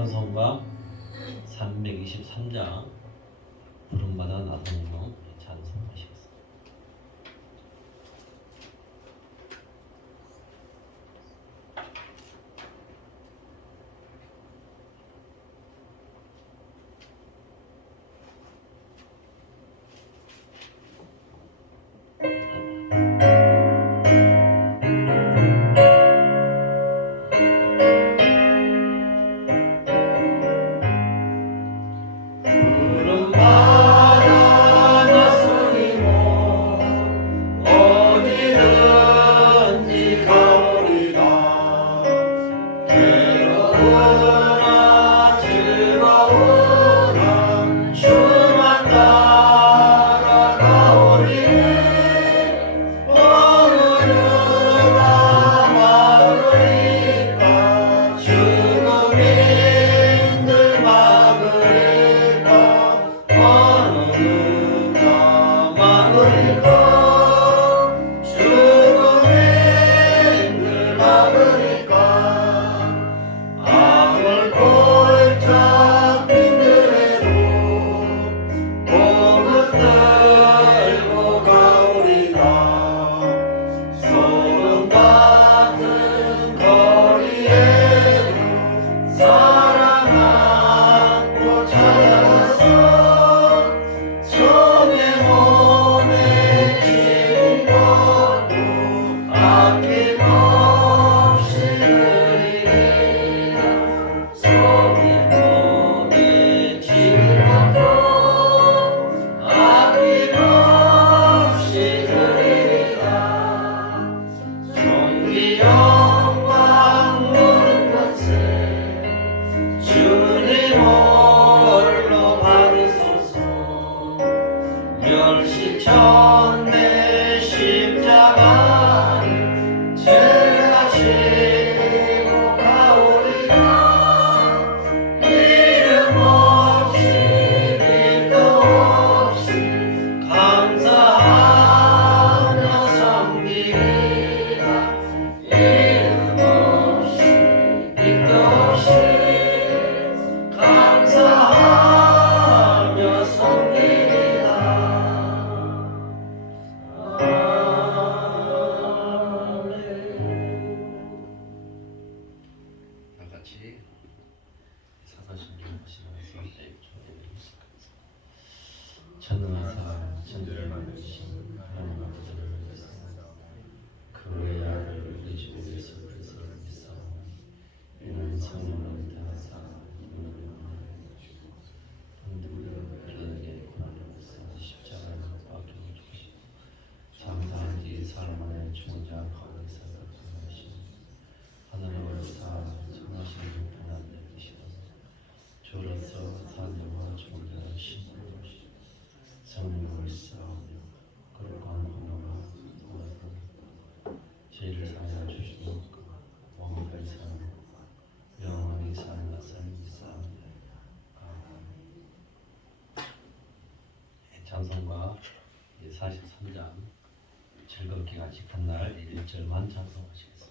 찬송가 323장 부름받아 나성령 찬송하시겠습니다. 전능하사 전능을 만드신 하나님 아버지를 믿습니다. 그 외의 아들 우리 주 예수 그리스도를 믿사오니 이는 성령을 대하사 힘을 주시고 우리를 개인에게 고난으로서 십자가에 못 박혀 주시고 장사한 뒤 사람 안에 죽은 자 가운데서 나타나시니 하늘을 올사 전하신 편한 되시고 주로서 사자와 죽은 자를 심부르시고 성령을 쌓으며 거룩한 헌화와 도와서 죄를 사하여 주시고 왕을 사하며 영원히 사는 것을 믿사옵니다. 찬송가 43장 즐겁게 간직한 날 1절만 찬송하시겠습니다.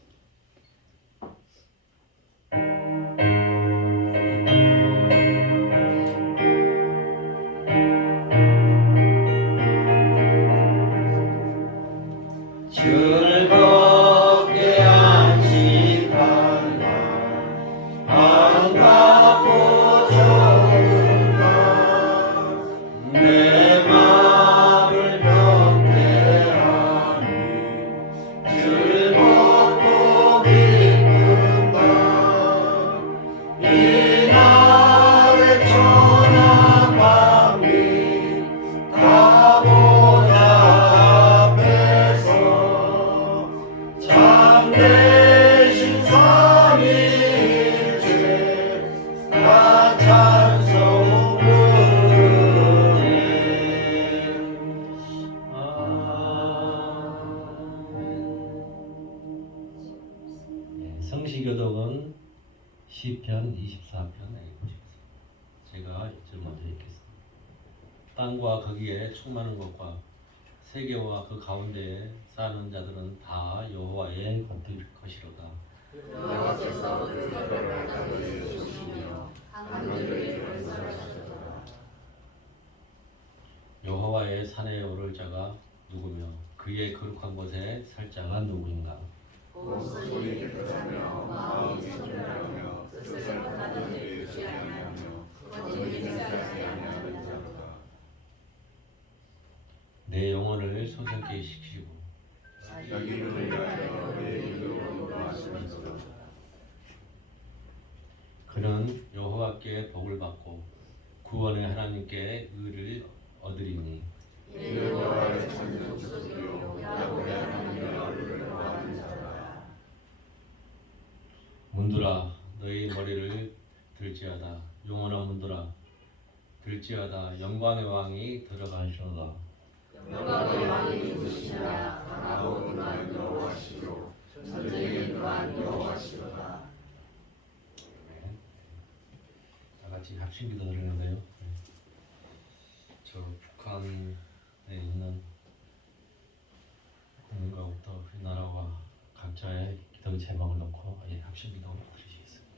즐겁게 안식한 날 반갑고 좋은 날 내 마음을 경배하니 즐겁고 기쁜 날 이 날의 천한 밤이 다보다 앞에서 참되신 삼위일체 나 찬송 부르네. 아멘. 성시교독은 시편 24편에 보시겠습니다. 제가 좀 먼저 읽겠습니다. 땅과 거기에 충만한 것과 세계와 그 가운데에 사는 자들은 다 여호와의 것이로다. 여호와께서 그 자들을 따르시며 산에 오를 자가 누구며 그의 거룩한 곳에 설 자가 누구인가? 곧 손이 깨끗하며 마음이 청결하며 뜻을 못하는 일을 짓지 아니하며 거짓을 행사하지 아니하는 자로다. 내 영혼을 소생케 시키고 자기를 위하여 내 이름으로 노하시면서도 그는 여호와께 복을 받고 구원의 하나님께 의를 얻으리니 여호와를 찾는 족속이요 야곱의 하나님의 얼굴을 구하는 자라. 문들아 너희 머리를 들지어다 영원한 문들아 들지어다 영광의 왕이 들어가시로다. 영광의 왕이 누구시냐? 강하고 능한 여호와시요 전쟁의 능한 여호와시로다. 다 같이 합심 기도 드리는데요. 저 북한에 있는 국민과부터 우리나라와 각자의 기도 제목을 놓고 합심 기도 드리시겠습니다.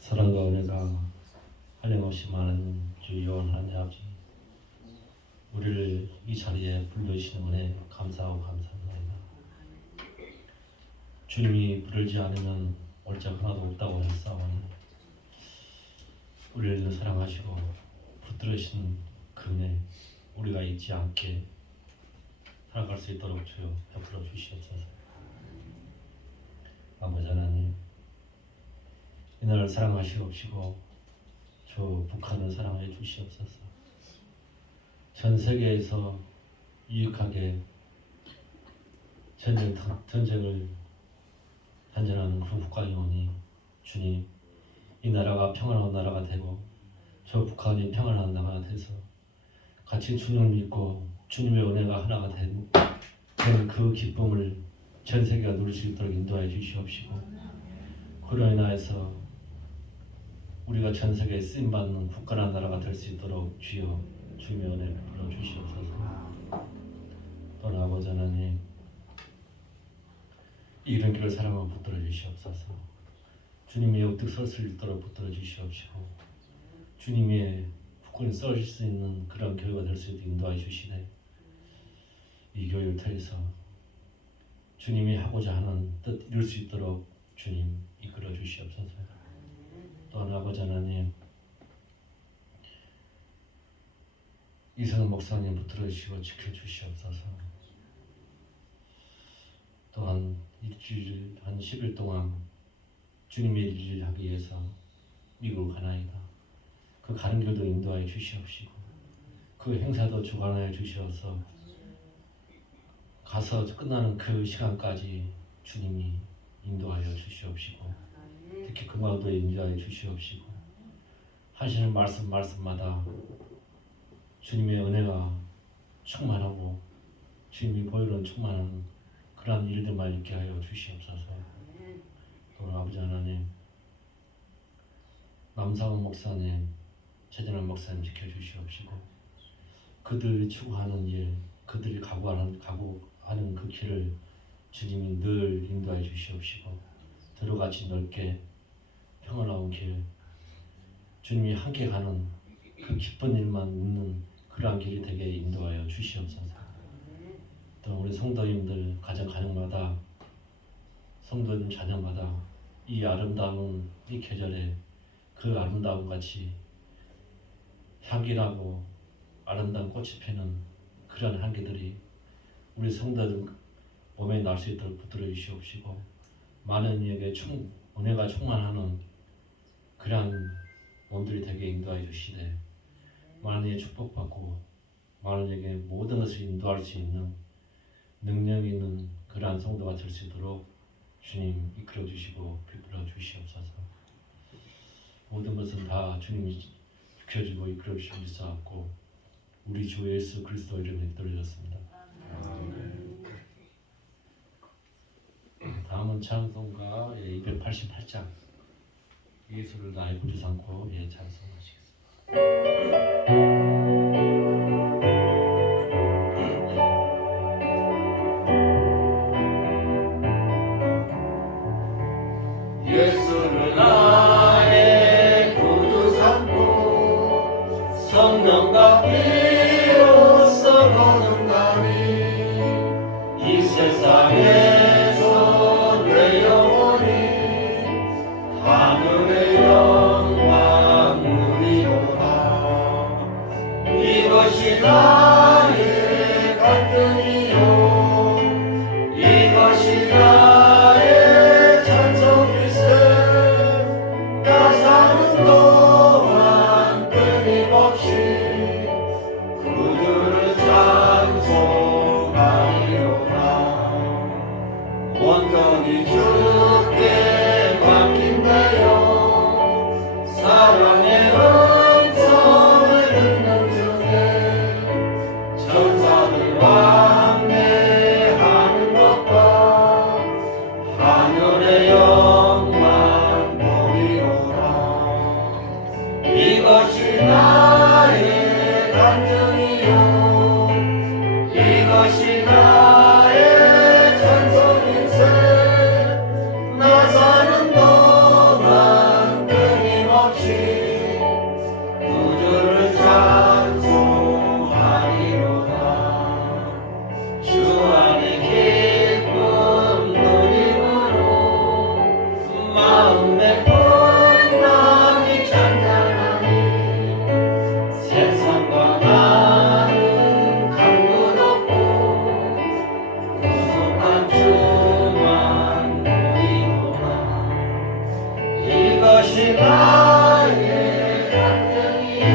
사랑과 은혜가 한량없이 많은 주 여호와 하나님 아버지, 우리를 이 자리에 불러주시는 은혜 감사하고 감사합니다. 주님이 부르지 않으면 올 자 하나도 없다고 했사오니 우리를 사랑하시고 붙들으신 그 은혜 우리가 잊지 않게 살아갈 수 있도록 주여 베풀어 주시옵소서. 아버지 하나님, 이 나라를 사랑하시옵시고 저 북한을 사랑해 주시옵소서. 전 세계에서 유익하게 전쟁을 단전하는 그 국가에 오니 주님, 이 나라가 평안한 나라가 되고 저 북한이 평안한 나라가 돼서 같이 주님을 믿고 주님의 은혜가 하나가 된 그 기쁨을 전 세계가 누릴 수 있도록 인도해 주시옵시고, 그로 인하여서 우리가 전 세계에 쓰임받는 국가나 나라가 될 수 있도록 주여 주님의 은혜를 베풀어 주시옵소서. 또한 아버지 하나님, 이런 길을 사랑하고 붙들어 주시옵소서. 주님의 우뚝 설 수 있도록 붙들어 주시옵시고, 주님의 국권을 써실 수 있는 그런 교회가 될 수 있도록 인도해 주시되, 이 교회를 통해서 주님이 하고자 하는 뜻 이룰 수 있도록 주님 이끌어 주시옵소서. 또한 아버지 하나님, 이성은 목사님 붙들어 주시고 지켜 주시옵소서. 또한 일주일 한 10일 동안 주님의 일을 하기 위해서 미국 가나이다. 그 가는 길도 인도하여 주시옵시고, 그 행사도 주관하여 주시어서 가서 끝나는 그 시간까지 주님이 인도하여 주시옵시고, 특히 금강도에 인도하여 주시옵시고, 하시는 말씀마다 주님의 은혜가 충만하고 주님이 보이는 충만한 그러한 일들만 있게 하여 주시옵소서. 또 아버지 하나님, 남상훈 목사님, 최진환 목사님 지켜주시옵시고, 그들이 추구하는 일, 그들이 각오하는 그 길을 주님이 늘 인도해 주시옵시고 들어같이 넓게 평안한 길 주님이 함께 가는 그 기쁜 일만 웃는 그러한 길이 되게 인도하여 주시옵소서. 또 우리 성도님들 가정마다 성도님 자녀마다 이 아름다운 이 계절에 그 아름다움 같이 향기나고 아름다운 꽃이 피는 그런 향기들이 우리 성도들 몸에 날 수 있도록 붙들어 주시옵시고 많은 이에게 은혜가 충만하는 그런 몸들이 되게 인도하여 주시되 많은 이에 축복받고 많은 이에게 모든 것을 인도할 수 있는 능력 있는 그러한 성도가 될 수 있도록 주님 이끌어 주시고 비풀어 주시옵소서. 모든 것은 다 주님이 지켜주고 이끌어 주시고 있어갖고 우리 주 예수 그리스도 이름에 기도드렸습니다. 다음은 찬송가 288장 예수를 나의 구주 삼고 찬송하시겠습니다. 예수를 나의 구주 삼고 성령과 피로써 거듭나니 이 세상에서 내 영혼이 하늘의 영광 누리도다. 이것이 나의 간증이요 이것이 나의 찬송일세. 나 사는 동안 끊임없이 그들을 찬송하리로다. 온전히 주께 맡긴대요. 사랑의 음성을 듣는 중에 천사들 왕래하는 것과 하늘의 영광 보리로다. 이것이 나의 간증이요 이것이 나의 찬송일세. 나 사는 동안 끊임없이 구주를 찬송하리로다. 주 안에 기쁨 누림으로 마음의 풍랑이 잔잔하니 세상과 나는 강도 높고 구속한 주만 보이노라. 이것이 나의 간증이요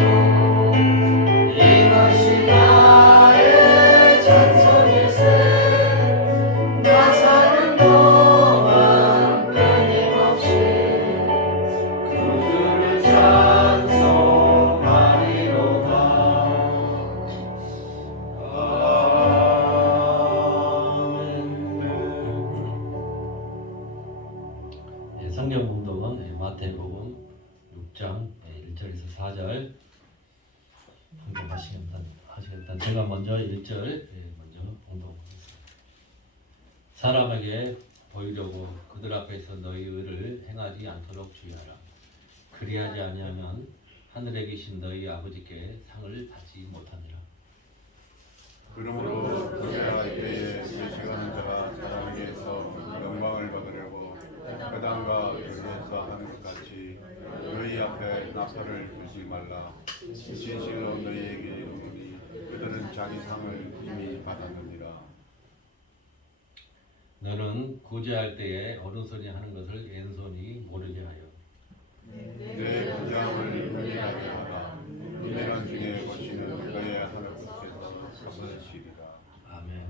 이것이 나의 찬송일세. 나 사는 동안 끊임없이 그주를 찬송하리로다. 아멘. 성경 공독은 마태복음 6장 1절에서 4절 공독하시겠다. 제가 먼저 1절 먼저 공독하겠습니다. 사람에게 보이려고 그들 앞에서 너희 의를 행하지 않도록 주의하라. 그리하지 아니하면 하늘에 계신 너희 아버지께 상을 받지 못하니라. 그러므로 그가 이때에 예식하는 자가 사람에게서 영광을 받으려고 회당과 교회에서 하는 것 같이 너희 앞에 나팔을 불지 말라. 진실로 너희에게 이르노니 그들은 자기 상을 이미 받았느니라. 너는 구제할 때에 오른손이 하는 것을 왼손이 모르게 하여 내 부장을 분리하게 하라. 이내란 중에 고치는 너의 하나님께서 거스르시리라. 아멘.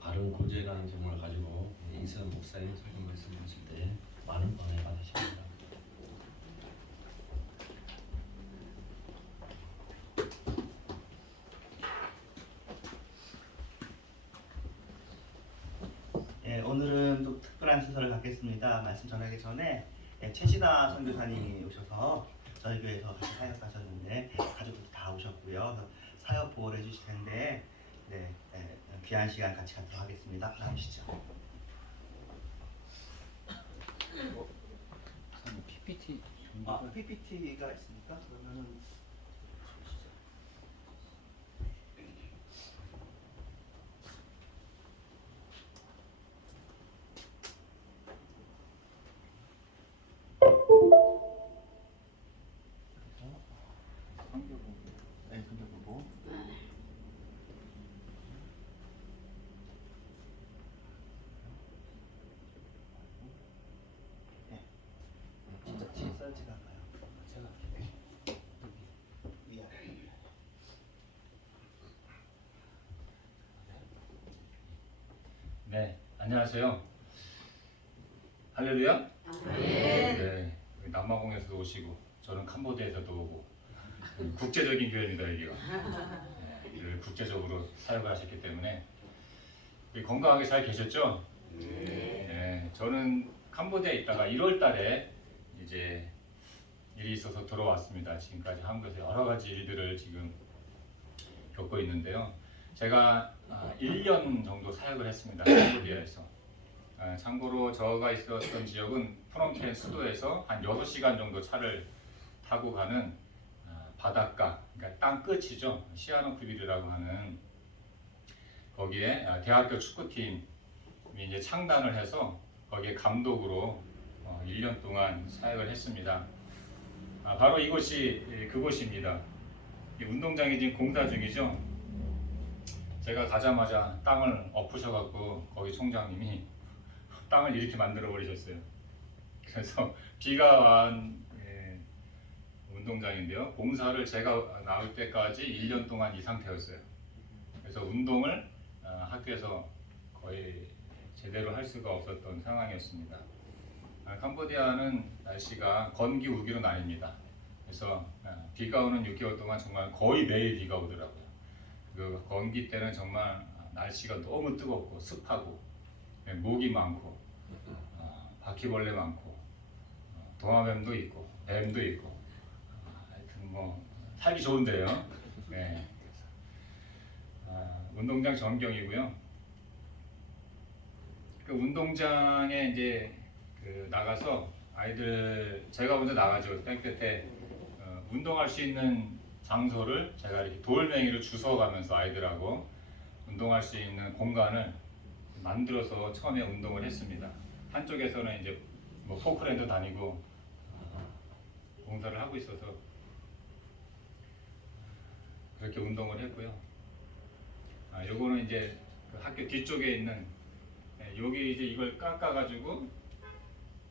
바른 구제라는 제목을 가지고 이선 목사님 설교 말씀하실 때 많은 은혜 받으십니다. 오늘은 또 특별한 순서를 갖겠습니다. 말씀 전하기 전에 최시다 선교사님이 오셔서 저희 교회에서 같이 사역하셨는데 가족들 다 오셨고요. 사역 보호를 해주실 텐데 귀한 시간 같이 갖도록 하겠습니다. 나오시죠. PPT PPT가 있습니까? 그러면은 성경보고 진짜 실설지가 가요. 제가 위아래. 네, 안녕하세요. 할렐루야. 네, 남아공에서도 오시고 저는 캄보디아에서도 오고 국제적인 교회입니다 여기가. 늘 국제적으로 사역을 하셨기 때문에 건강하게 잘 계셨죠? 네, 저는 캄보디아에 있다가 1월달에 이제 일이 있어서 들어왔습니다. 지금까지 한국에서 여러 가지 일들을 지금 겪고 있는데요. 제가 1년 정도 사역을 했습니다. 캄보디아에서. 참고로 저가 있었던 지역은 프놈펜 수도에서 한 6시간 정도 차를 타고 가는 바닷가, 그러니까 땅 끝이죠. 시아노쿠빌이라고 하는 거기에 대학교 축구팀이 이제 창단을 해서 거기에 감독으로 1년 동안 사역을 했습니다. 바로 이곳이 그곳입니다. 이 운동장이 지금 공사 중이죠. 제가 가자마자 땅을 엎으셔갖고 거기 총장님이 땅을 이렇게 만들어 버리셨어요. 그래서 비가 wan 운동장인데요. 공사를 제가 나올 때까지 1년 동안 이 상태였어요. 그래서 운동을 학교에서 거의 제대로 할 수가 없었던 상황이었습니다. 캄보디아는 날씨가 건기 우기로 나뉩니다. 그래서 비가 오는 6개월 동안 정말 거의 매일 비가 오더라고요. 그 건기 때는 정말 날씨가 너무 뜨겁고 습하고 모기 많고 바퀴벌레 많고 도마뱀도 있고 뱀도 있고 하여튼 뭐 살기 좋은데요. 네. 운동장 전경이고요. 그 운동장에 이제 나가서 아이들 제가 먼저 나가죠. 땡 끝에 운동할 수 있는 장소를 제가 이렇게 돌멩이를 주워가면서 아이들하고 운동할 수 있는 공간을 만들어서 처음에 운동을 했습니다. 한쪽에서는 이제 뭐 포크랜드 다니고 공사를 하고 있어서 그렇게 운동을 했고요. 요거는 이제 그 학교 뒤쪽에 있는 여기 이제 이걸 깎아가지고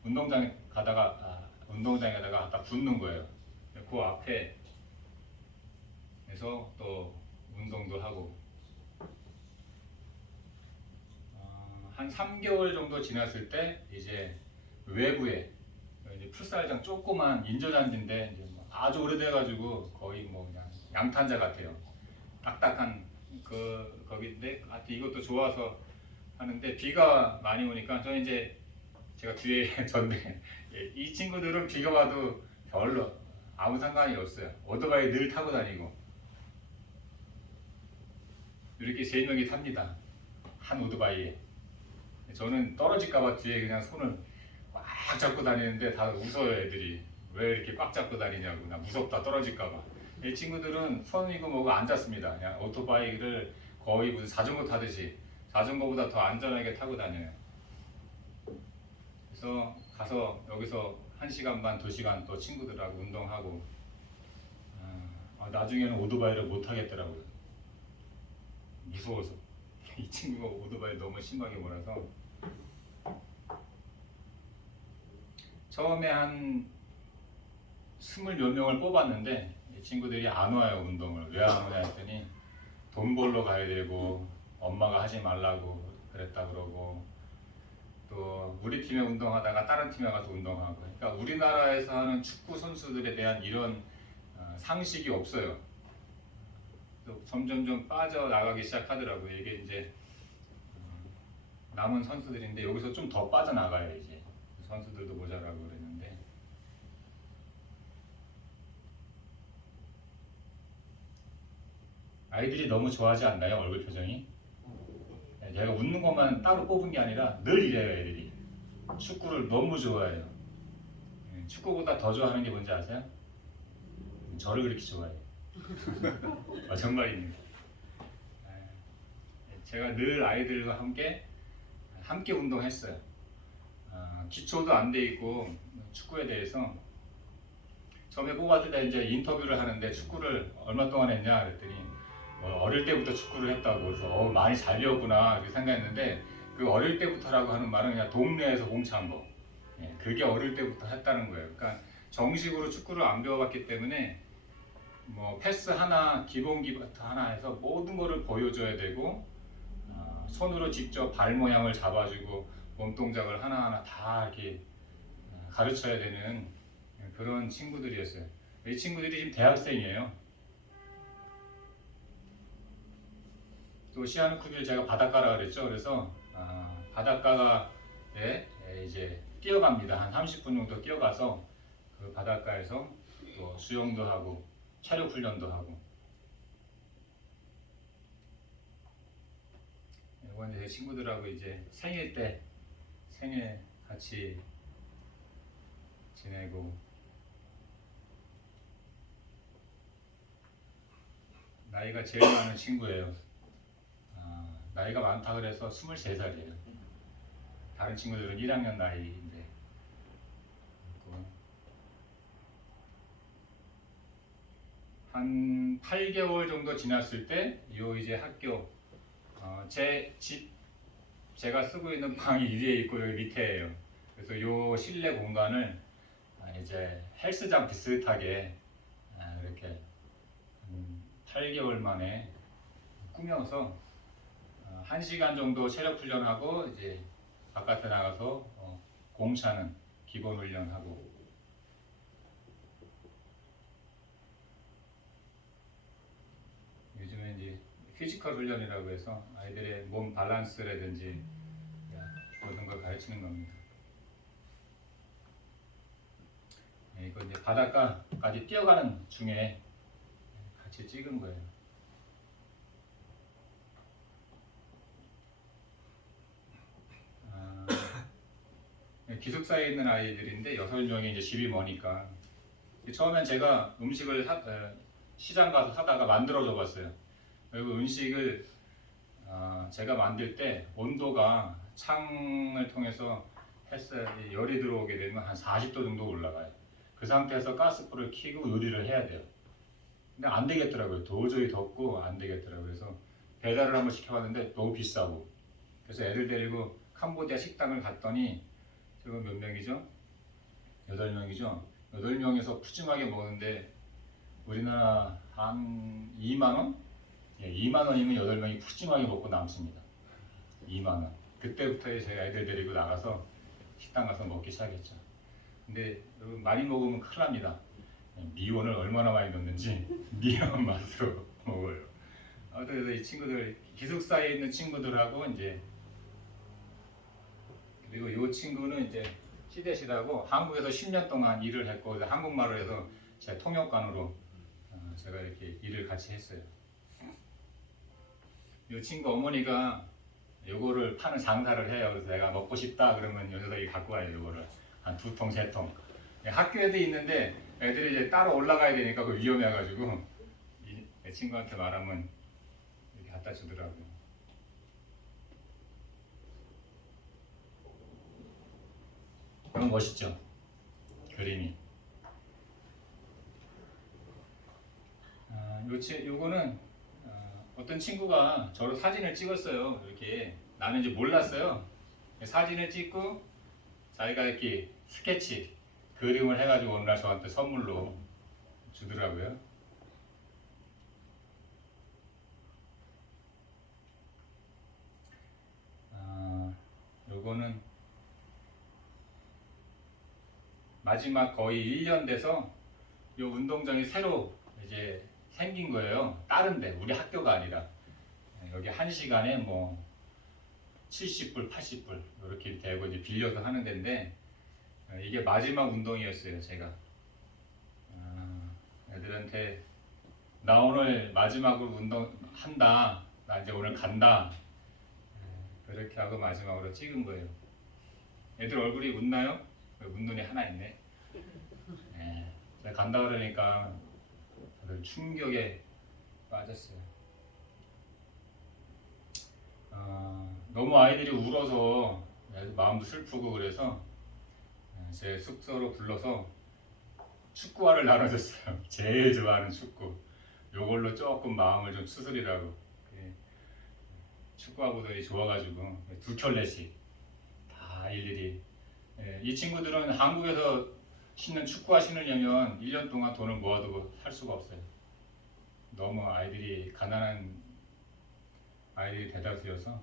운동장에다가 갖다 붓는 거예요. 그 앞에 에서 또 운동도 하고 한 3개월 정도 지났을 때 이제 외부에 이제 풀살장 조그만 인조잔디인데 이제 뭐 아주 오래돼가지고 거의 뭐 그냥 양탄자 같아요. 딱딱한 거기인데 이것도 좋아서 하는데 비가 많이 오니까 저는 이제 제가 뒤에 전데 이 친구들은 비가 와도 별로 아무 상관이 없어요. 오토바이 늘 타고 다니고 이렇게 3명이 탑니다. 한 오토바이에. 저는 떨어질까봐 뒤에 그냥 손을 꽉 잡고 다니는데 다 웃어요 애들이. 왜 이렇게 꽉 잡고 다니냐고. 나 무섭다 떨어질까봐. 이 친구들은 손이고 뭐고 앉았습니다. 그냥 오토바이를 거의 무슨 자전거 타듯이 자전거보다 더 안전하게 타고 다녀요. 그래서 가서 여기서 1시간 반, 2시간 또 친구들하고 운동하고 나중에는 오토바이를 못 타겠더라고요. 무서워서. 이 친구가 오토바이 너무 심하게 몰아서 처음에 한 20몇 명을 뽑았는데 이 친구들이 안 와요. 운동을. 왜 안 오냐 했더니 돈 벌러 가야 되고 엄마가 하지 말라고 그랬다 그러고 또 우리 팀에 운동하다가 다른 팀에 가서 운동하고 그러니까 우리나라에서 하는 축구 선수들에 대한 이런 상식이 없어요. 점점점 빠져나가기 시작하더라고요. 이게 이제 남은 선수들인데 여기서 좀 더 빠져나가요. 이제 선수들도 모자라고 그랬는데 아이들이 너무 좋아하지 않나요? 얼굴 표정이? 제가 웃는 것만 따로 뽑은 게 아니라 늘 이래요, 애들이. 축구를 너무 좋아해요. 축구보다 더 좋아하는 게 뭔지 아세요? 저를 그렇게 좋아해요. 정말입니다. 제가 늘 아이들과 함께 운동했어요. 기초도 안 돼 있고 축구에 대해서 처음에 뽑았을 때 이제 인터뷰를 하는데 축구를 얼마 동안 했냐 그랬더니 어릴 때부터 축구를 했다고. 그래서 많이 잘 배웠구나 이렇게 생각했는데, 그 어릴 때부터라고 하는 말은 그냥 동네에서 공차한 거, 그게 어릴 때부터 했다는 거예요. 그러니까 정식으로 축구를 안 배워봤기 때문에 뭐 패스 하나, 기본기부터 하나 해서 모든 거를 보여줘야 되고, 손으로 직접 발 모양을 잡아주고 몸 동작을 하나하나 다 이렇게 가르쳐야 되는 그런 친구들이었어요. 이 친구들이 지금 대학생이에요. 또 시아누쿠비를 제가 바닷가라 그랬죠. 그래서 바닷가에 이제 뛰어갑니다. 한 30분 정도 뛰어가서 그 바닷가에서 또 수영도 하고 체력 훈련도 하고. 이건 제 친구들하고 이제 생일 같이 지내고, 나이가 제일 많은 친구예요. 나이가 많다 그래서 23살이에요. 다른 친구들은 1학년 나이인데. 한 8개월 정도 지났을 때 이제 학교, 제가 쓰고 있는 방이 위에 있고 여기 밑에예요. 그래서 요 실내 공간을 이제 헬스장 비슷하게 이렇게 8개월 만에 꾸며서 1시간 정도 체력 훈련하고 이제 바깥에 나가서 공차는 기본 훈련하고. 요즘에 이제 피지컬 훈련이라고 해서 아이들의 몸 밸런스라든지 모든 걸 가르치는 겁니다. 이거 이제 바닷가까지 뛰어가는 중에 같이 찍은 거예요. 기숙사에 있는 아이들인데 6명이 이제 집이 머니까, 처음엔 제가 음식을 시장 가서 사다가 만들어 줘 봤어요. 그리고 음식을 제가 만들 때 온도가 창을 통해서 열이 들어오게 되면 한 40도 정도 올라가요. 그 상태에서 가스불을 켜고 요리를 해야 돼요. 근데 안 되겠더라고요. 도저히 덥고 안 되겠더라고요. 그래서 배달을 한번 시켜봤는데 너무 비싸고. 그래서 애들 데리고 캄보디아 식당을 갔더니, 지금 몇 명이죠? 8명이죠? 8명이서 푸짐하게 먹었는데 우리나라 한 2만원? 2만원이면 8명이 푸짐하게 먹고 남습니다. 2만원. 그때부터 제가 애들 데리고 나가서 식당 가서 먹기 시작했죠. 근데 많이 먹으면 큰일 납니다. 미원을 얼마나 많이 넣는지 미안 맛으로 먹어요. 그래서 이 친구들, 기숙사에 있는 친구들하고 이제, 그리고 이 친구는 이제 시대시라고 한국에서 10년 동안 일을 했고, 한국말을 해서 제 통역관으로 제가 이렇게 일을 같이 했어요. 이 친구 어머니가 요거를 파는 장사를 해요. 그래서 내가 먹고 싶다 그러면 요 녀석이 갖고 와요. 요거를 한 2통, 3통. 학교에도 있는데 애들이 이제 따로 올라가야 되니까 그 위험해가지고 내 친구한테 말하면 이렇게 갖다 주더라고요. 너무 멋있죠? 그림이. 요거는 어떤 친구가 저로 사진을 찍었어요. 이렇게 나는 이제 몰랐어요. 사진을 찍고 자기가 이렇게 스케치 그림을 해가지고 오늘 날 저한테 선물로 주더라고요. 요거는 마지막 거의 1년 돼서 요 운동장이 새로 이제 생긴 거예요. 다른데, 우리 학교가 아니라. 여기 1시간에 뭐 70불, 80불 이렇게 되고 이제 빌려서 하는 데인데, 이게 마지막 운동이었어요. 제가 애들한테 나 오늘 마지막으로 운동한다. 나 이제 오늘 간다. 그렇게 하고 마지막으로 찍은 거예요. 애들 얼굴이 웃나요? 웃눈이 하나 있네. 제가 간다 그러니까 다들 충격에 빠졌어요. 너무 아이들이 울어서 마음도 슬프고 그래서 제 숙소로 불러서 축구화를 나눠줬어요. 제일 좋아하는 축구. 요걸로 조금 마음을 좀 추스리라고. 축구화 구들이 좋아가지고 두 켤레씩 다 일일이. 이 친구들은 한국에서 신는 축구화 신으려면 1년 동안 돈을 모아두고 살 수가 없어요. 너무 아이들이 가난한 아이들이 대다수여서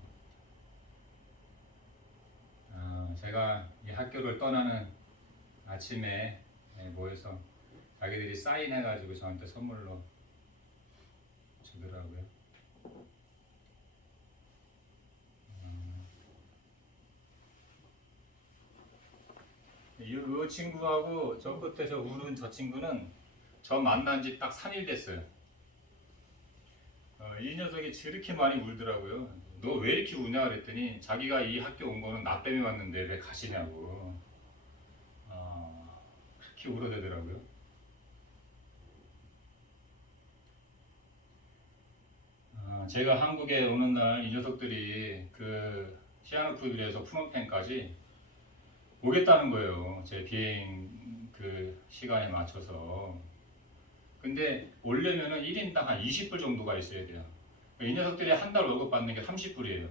제가 이 학교를 떠나는 아침에 모여서 자기들이 사인해가지고 저한테 선물로 주더라고요. 이 친구하고 저 끝에 저 우는 저 친구는 저 만난 지 딱 3일 됐어요. 이 녀석이 저렇게 많이 울더라고요. 너 왜 이렇게 우냐 그랬더니 자기가 이 학교 온 거는 나 때문에 왔는데 왜 가시냐고. 그렇게 울어대더라고요. 제가 한국에 오는 날 이 녀석들이 그 시아누크빌에서 푸놈펜까지 오겠다는 거예요. 제 비행 그 시간에 맞춰서. 근데 오려면은 1인당 한 20불 정도가 있어야 돼요. 이 녀석들이 한 달 월급 받는 게 30불이에요.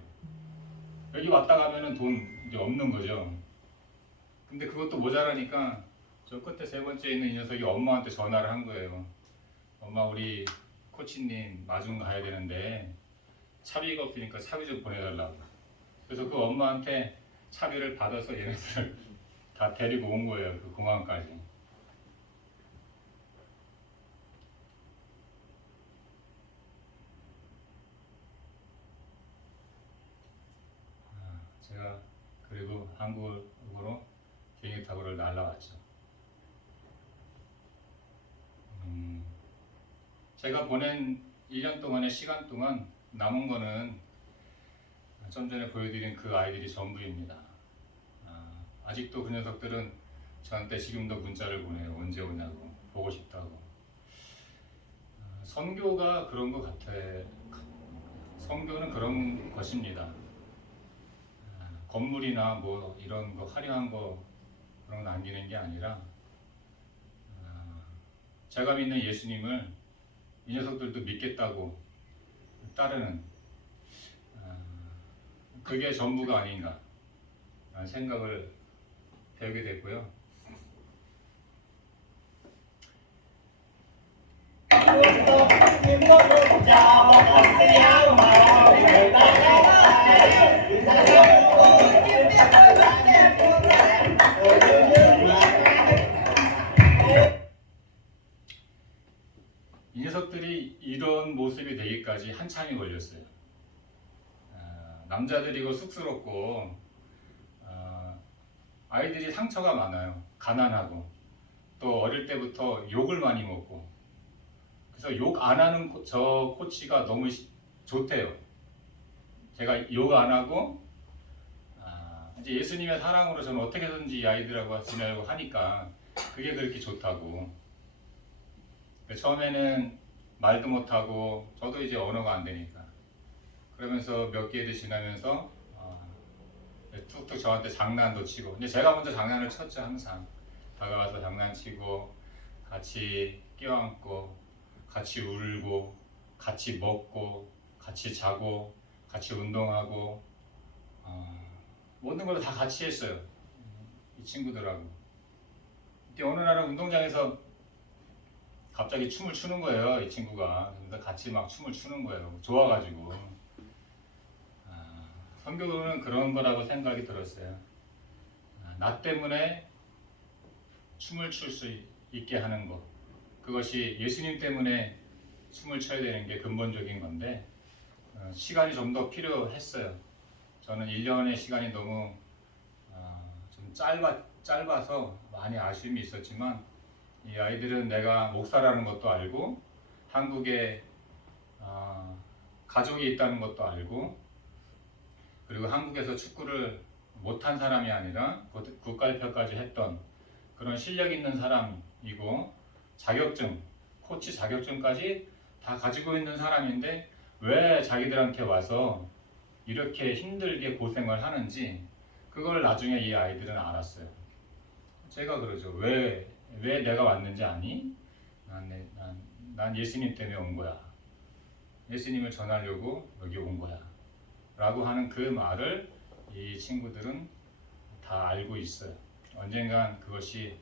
여기 왔다 가면은 돈 이제 없는 거죠. 근데 그것도 모자라니까 저 끝에 세 번째 있는 이 녀석이 엄마한테 전화를 한 거예요. 엄마, 우리 코치님 마중 가야 되는데 차비가 없으니까 차비 좀 보내달라고. 그래서 그 엄마한테 차비를 받아서 얘네들을 다 데리고 온 거예요. 그 공항까지. 제가 그리고 한국으로 비행기 타고를 날라왔죠. 제가 보낸 1년 동안의 시간 동안 남은 거는 좀 전에 보여드린 그 아이들이 전부입니다. 아직도 그 녀석들은 저한테 지금도 문자를 보내요. 언제 오냐고, 보고 싶다고. 선교가 그런 것 같아요. 선교는 그런 것입니다. 건물이나 뭐 이런 거 화려한 거 그런 거 남기는 게 아니라 제가 믿는 예수님을 이 녀석들도 믿겠다고 따르는 그게 전부가 아닌가 라는 생각을 배우게 됐고요. 이 녀석들이 이런 모습이 되기까지 한참이 걸렸어요. 남자들이고 쑥스럽고 아이들이 상처가 많아요. 가난하고 또 어릴 때부터 욕을 많이 먹고. 그래서 욕 안 하는 저 코치가 너무 좋대요. 제가 욕 안 하고 이제 예수님의 사랑으로 저는 어떻게든지 이 아이들하고 지내려고 하니까 그게 그렇게 좋다고. 처음에는 말도 못하고 저도 이제 언어가 안 되니까 그러면서 몇 개월이 지나면서 툭툭 저한테 장난도 치고. 근데 제가 먼저 장난을 쳤죠. 항상 다가와서 장난치고 같이 껴안고 같이 울고 같이 먹고 같이 자고 같이 운동하고 모든 걸 다 같이 했어요. 이 친구들하고. 근데 어느 날은 운동장에서 갑자기 춤을 추는 거예요. 이 친구가. 그래서 같이 막 춤을 추는 거예요. 좋아가지고. 선교는 그런 거라고 생각이 들었어요. 나 때문에 춤을 출 수 있게 하는 것. 그것이 예수님 때문에 춤을 춰야 되는 게 근본적인 건데 시간이 좀 더 필요했어요. 저는 1년의 시간이 너무 좀 짧아서 많이 아쉬움이 있었지만 이 아이들은 내가 목사라는 것도 알고 한국에 가족이 있다는 것도 알고, 그리고 한국에서 축구를 못한 사람이 아니라 국가대표까지 했던 그런 실력 있는 사람이고, 자격증, 코치 자격증까지 다 가지고 있는 사람인데 왜 자기들한테 와서 이렇게 힘들게 고생을 하는지 그걸 나중에 이 아이들은 알았어요. 제가 그러죠. 왜 내가 왔는지 아니? 난 예수님 때문에 온 거야. 예수님을 전하려고 여기 온 거야. 라고 하는 그 말을 이 친구들은 다 알고 있어요. 언젠간 그것이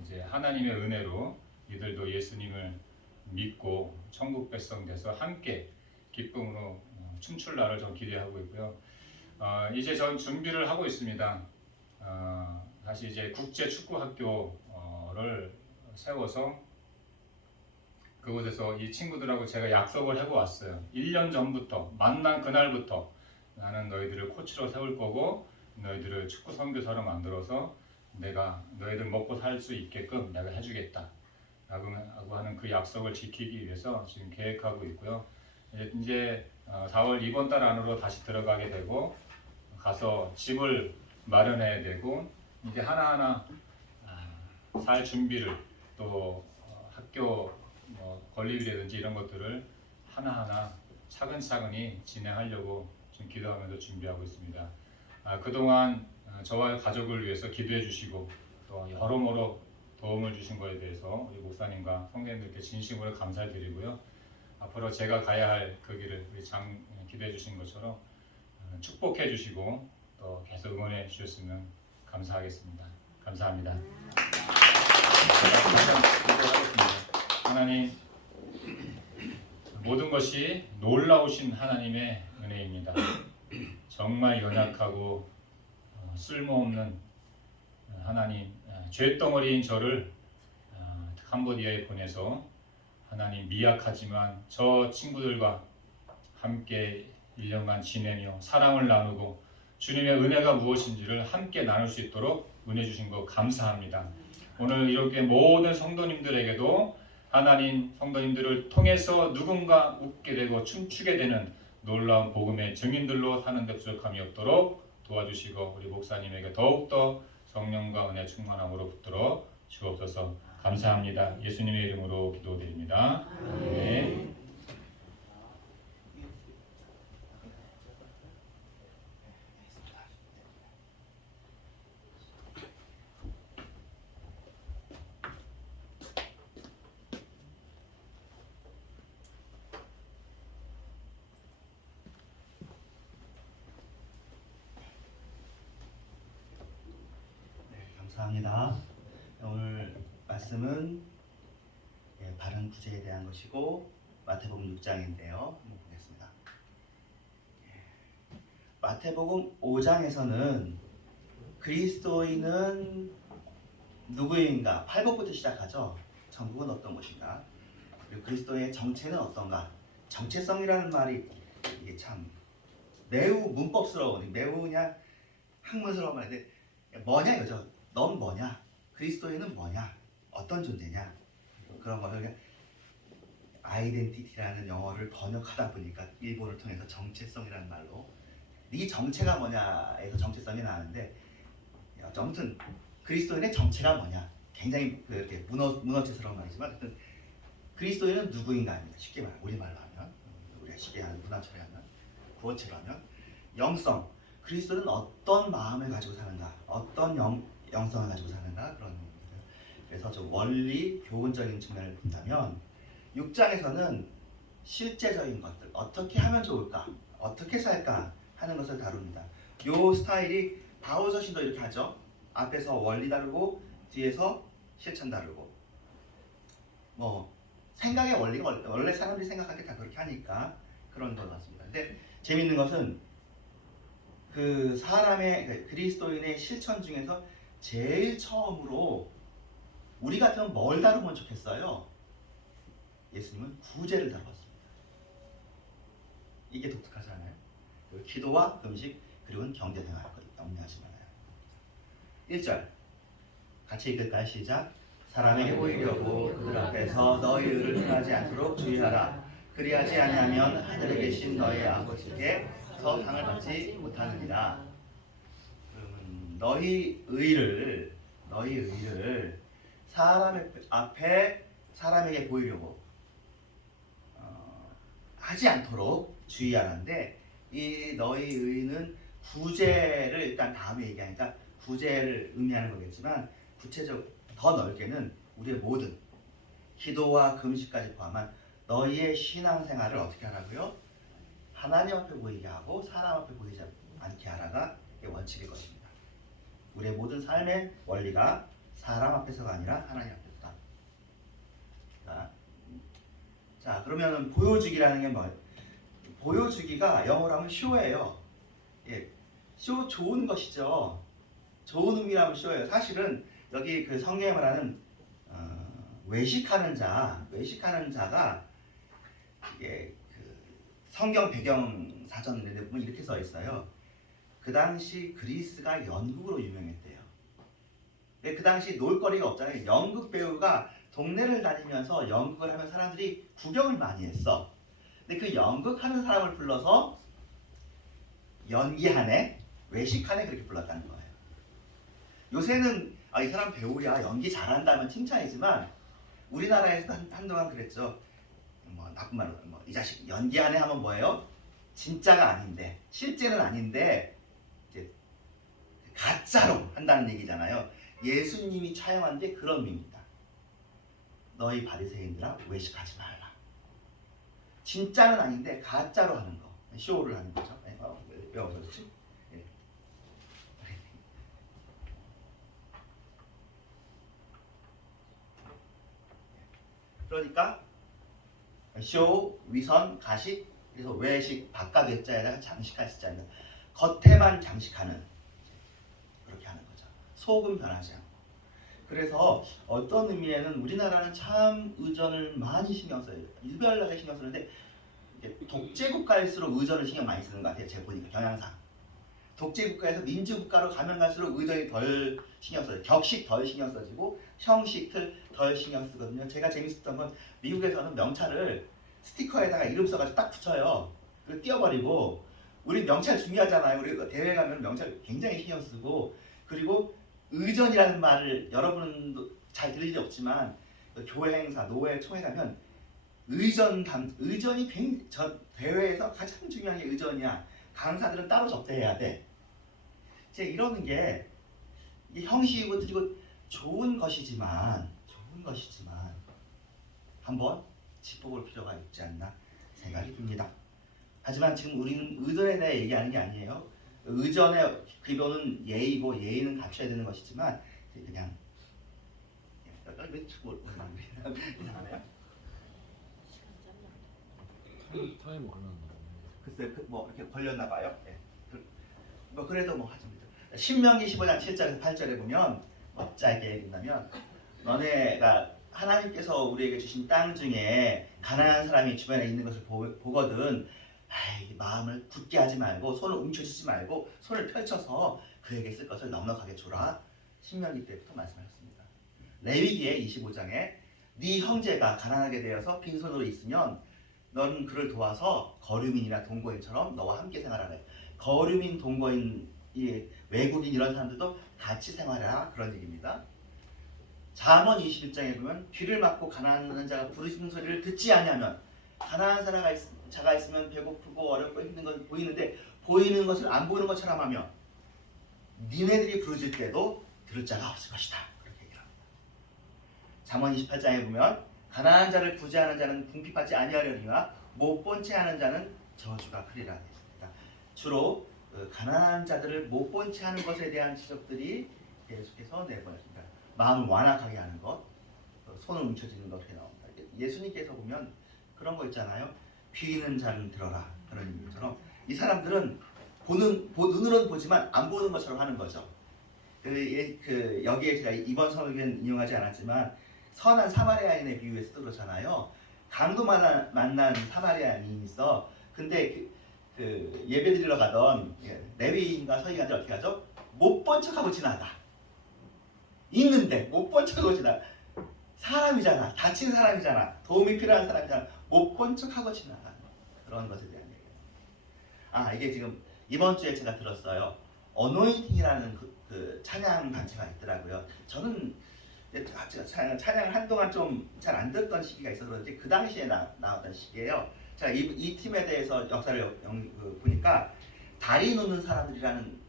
이제 하나님의 은혜로 이들도 예수님을 믿고 천국 백성 돼서 함께 기쁨으로 춤출 날을 전 기대하고 있고요. 이제 전 준비를 하고 있습니다. 다시 이제 국제 축구 학교를 세워서 그곳에서 이 친구들하고 제가 약속을 하고 왔어요. 1년 전부터 만난 그날부터 나는 너희들을 코치로 세울 거고 너희들을 축구 선교사로 만들어서 내가 너희들 먹고 살 수 있게끔 내가 해주겠다 라고 하는 그 약속을 지키기 위해서 지금 계획하고 있고요. 이제 4월 이번 달 안으로 다시 들어가게 되고 가서 집을 마련해야 되고 이제 하나하나 살 준비를 또 학교 건립이라든지 이런 것들을 하나하나 차근차근히 진행하려고 지금 기도하면서 준비하고 있습니다. 그동안 저와 가족을 위해서 기도해 주시고 또 여러모로 도움을 주신 것에 대해서 우리 목사님과 성도님들께 진심으로 감사드리고요. 앞으로 제가 가야 할 그 길을 우리 기도해 주신 것처럼 축복해 주시고 또 계속 응원해 주셨으면 감사하겠습니다. 감사합니다. 하나님, 모든 것이 놀라우신 하나님의 은혜입니다. 정말 연약하고 쓸모없는 하나님, 죄덩어리인 저를 캄보디아에 보내서 하나님 미약하지만 저 친구들과 함께 1년간 지내며 사랑을 나누고 주님의 은혜가 무엇인지를 함께 나눌 수 있도록 은혜 주신 것 감사합니다. 오늘 이렇게 모든 성도님들에게도 하나님 성도님들을 통해서 누군가 웃게 되고 춤추게 되는 놀라운 복음의 증인들로 사는 데 부족함이 없도록 도와주시고 우리 목사님에게 더욱더 성령과 은혜 충만함으로 붙들어 주옵소서. 감사합니다. 예수님의 이름으로 기도드립니다. 아멘. 감사합니다. 오늘 말씀은 바른 구제에 대한 것이고 마태복음 6장인데요. 한번 보겠습니다. 마태복음 5장에서는 그리스도인은 누구인가? 팔복부터 시작하죠. 천국은 어떤 것인가? 그리고 그리스도의 정체는 어떤가? 정체성이라는 말이 이게 참 매우 문법스러운, 매우 그냥 학문스러운 말인데 뭐냐 이거죠. 넌 뭐냐? 그리스도인은 뭐냐? 어떤 존재냐? 그런 것을 그냥 아이덴티티라는 영어를 번역하다 보니까 일본을 통해서 정체성이라는 말로 네 정체가 뭐냐에서 정체성이 나는데 아무튼 그리스도인의 정체가 뭐냐? 굉장히 그렇게 문어체스러운 말이지만 어쨌든 그리스도인은 누구인가입니다. 쉽게 말하면 우리말로 하면 우리가 쉽게 하는 문화처럼 하면 구어체로 하면 영성. 그리스도는 어떤 마음을 가지고 사는가? 어떤 영성을 가지고 사는가? 그런 겁니다. 그래서 좀 원리, 교훈적인 측면을 본다면 6장에서는 실제적인 것들, 어떻게 하면 좋을까? 어떻게 살까? 하는 것을 다룹니다. 요 스타일이 바울 서신도 이렇게 하죠. 앞에서 원리 다루고 뒤에서 실천 다루고 생각의 원리가 원래 사람들이 생각할 때 다 그렇게 하니까 그런 것 같습니다. 근데 재밌는 것은 그 사람의 그리스도인의 실천 중에서 제일 처음으로 우리 같으면 뭘 다루면 좋겠어요? 예수님은 구제를 다루었습니다. 이게 독특하잖아요. 기도와 음식 그리고 경제생활 염려하지 말아요. 1절 같이 읽을까요? 시작. 사람에게 보이려고 그들 앞에서 너희 의를 행하지 않도록 주의하라. 그리하지 아니하면 하늘에 계신 너희 아버지께서 상을 받지 못하느니라. 너희 의를 사람 앞에 사람에게 보이려고 하지 않도록 주의하라는데, 이 너희 의는 구제를 일단 다음에 얘기하니까 구제를 의미하는 거겠지만, 구체적 더 넓게는 우리의 모든 기도와 금식까지 포함한 너희의 신앙생활을 어떻게 하라고요? 하나님 앞에 보이게 하고 사람 앞에 보이지 않게 하라가 원칙일 것입니다. 우리의 모든 삶의 원리가 사람 앞에서가 아니라 하나님 앞에서다. 자, 그러면 보여주기라는 게 뭐예요? 보여주기가 영어로 하면 쇼예요. 예, 쇼 좋은 것이죠. 좋은 의미라면 쇼예요. 사실은 여기 그 성경에 말하는 외식하는 자가 이게 그 성경 배경 사전에 보면 이렇게 써 있어요. 그 당시 그리스가 연극으로 유명했대요. 그 당시 놀거리가 없잖아요. 연극 배우가 동네를 다니면서 연극을 하면 사람들이 구경을 많이 했어. 근데 그 연극하는 사람을 불러서 연기하네, 외식하네 그렇게 불렀다는 거예요. 요새는 이 사람 배우야, 연기 잘한다면 칭찬이지만 우리나라에서 한동안 그랬죠. 뭐 나쁜 말로 이 자식 연기하네 하면 뭐예요? 진짜가 아닌데, 실제는 아닌데 이제 가짜로 한다는 얘기잖아요. 예수님이 차용한 게 그런 의미입니다. 너희 바리새인들아 외식하지 말라. 진짜는 아닌데 가짜로 하는 거, 쇼를 하는 거죠. 왜 어쩌지? 예. 그러니까 쇼, 위선, 가식, 그래서 외식, 바깥 외자에다가 장식할 수 있잖아요. 겉에만 장식하는, 그렇게 하는 거죠. 속은 변하지 않고. 그래서 어떤 의미에는 우리나라는 참 의전을 많이 신경 써요. 일별하게 신경 쓰는데 독재국가일수록 의전을 신경 많이 쓰는 것 같아요. 제가 보니까 경향상. 독재국가에서 민주국가로 가면 갈수록 의전이 덜 신경 써요. 격식 덜 신경 써지고 형식들 덜 신경 쓰거든요. 제가 재밌었던 건 미국에서는 명찰을 스티커에다가 이름 써가지고 딱 붙여요. 그리고 띄워버리고, 우리 명찰 중요하잖아요. 우리 대회 가면 명찰 굉장히 신경 쓰고, 그리고 의전이라는 말을 여러분도 잘 들을 일이 없지만 교회 행사, 노회, 총회 가면 의전이 저 대회에서 가장 중요한 게 의전이야. 강사들은 따로 접대해야 돼. 이제 이러는 게 형식이고 그리고 좋은 것이지만 한번 짚어볼 필요가 있지 않나 생각이 듭니다. 하지만 지금 우리는 의전에 대해 얘기하는 게 아니에요. 의전의 기본은 예의고 예의는 갖춰야 되는 것이지만 그냥 이상하네요. 타임 얼마나? 글쎄 뭐 이렇게 걸렸나 봐요. 네. 뭐 그래도 뭐 하십니다. 신명기 15장 7절에서 8절에 보면 짧게 읽는다면, 너네가 하나님께서 우리에게 주신 땅 중에 가난한 사람이 주변에 있는 것을 보거든 마음을 굳게 하지 말고 손을 움켜쥐지 말고 손을 펼쳐서 그에게 쓸 것을 넉넉하게 주라. 신명기 때부터 말씀하셨습니다. 레위기의 25장에 네 형제가 가난하게 되어서 빈손으로 있으면 너는 그를 도와서 거류민이나 동거인처럼 너와 함께 생활하라. 거류민, 동거인, 외국인 이런 사람들도 같이 생활하라, 그런 얘기입니다. 잠언 21장에 보면 귀를 막고 가난한 자가 부르짖는 소리를 듣지 아니하면, 가난한 자가 있으면 배고프고 어렵고 힘든 건 보이는데 보이는 것을 안 보이는 것처럼 하며 니네들이 부르짖을 때도 들을 자가 없을 것이다, 그렇게 얘기합니다. 잠언 28장에 보면 가난한 자를 구제하는 자는 궁핍하지 아니하려니와 못 본 채 하는 자는 저주가 크리라 했습니다. 주로 가난한 자들을 못 본 채 하는 것에 대한 지적들이 계속해서 내보냈습니다. 마음을 완악하게 하는 것, 손을 움켜쥐는 것, 이렇게 나옵니다. 예수님께서 보면 그런 거 있잖아요. 귀 있는 자는 들어라, 그런 의미처럼 이 사람들은 눈으로는 보지만 안 보는 것처럼 하는 거죠. 여기에 제가 이번 설교는 인용하지 않았지만 선한 사마리아인의 비유에서도 그렇잖아요. 강도 만난 사마리아인이 있어. 근데 그 예배 드리러 가던 레위인과 서기관들 어떻게 하죠? 못 본 척하고 지나가. 있는데 못 본 척하고 지나가. 사람이잖아. 다친 사람이잖아. 도움이 필요한 사람이잖아. 못 본 척하고 지나가는 그런 것에 대한 얘기예요. 이게 지금 이번 주에 제가 들었어요. 어노인팅이라는 그 찬양 단체가 있더라고요. 저는 찬양을 한동안 좀 잘 안 듣던 시기가 있어서 그런지 그 당시에 나왔던 시기예요. 제가 이 팀에 대해서 역사를 보니까 다리 놓는 사람들이라는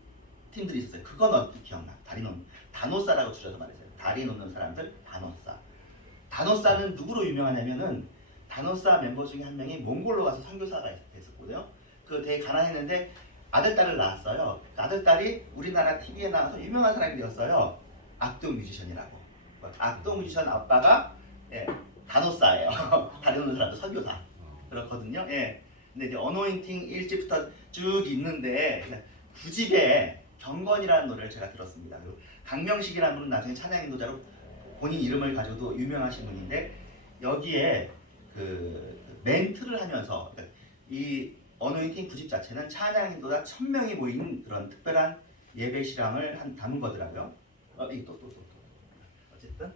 팀들이 있었어요. 그건 어떻게 기억나? 다리 놓는 다노사라고 줄여서 말했어요. 다리 놓는 사람들 다노사. 다노사는 누구로 유명하냐면은 다노사 멤버 중에 한 명이 몽골로 가서 선교사가 됐었거든요. 그 되게 가난했는데 아들딸을 낳았어요. 그 아들딸이 우리나라 TV에 나와서 유명한 사람이 되었어요. 악동 뮤지션이라고. 악동 뮤지션 아빠가 다노사예요. 다리 놓는 사람들 선교사. 그렇거든요. 근데 이제 어노인팅 1집부터 쭉 있는데 9집에 경건이라는 노래를 제가 들었습니다. 그리고 강명식이라는 분은 나중에 찬양 인도자로 본인 이름을 가지고도 유명하신 분인데 여기에 그 멘트를 하면서 이 어노인팅 9집 자체는 찬양 인도자 1000명이 모인 그런 특별한 예배 실황을 담은 거더라고요. 이게 또 어쨌든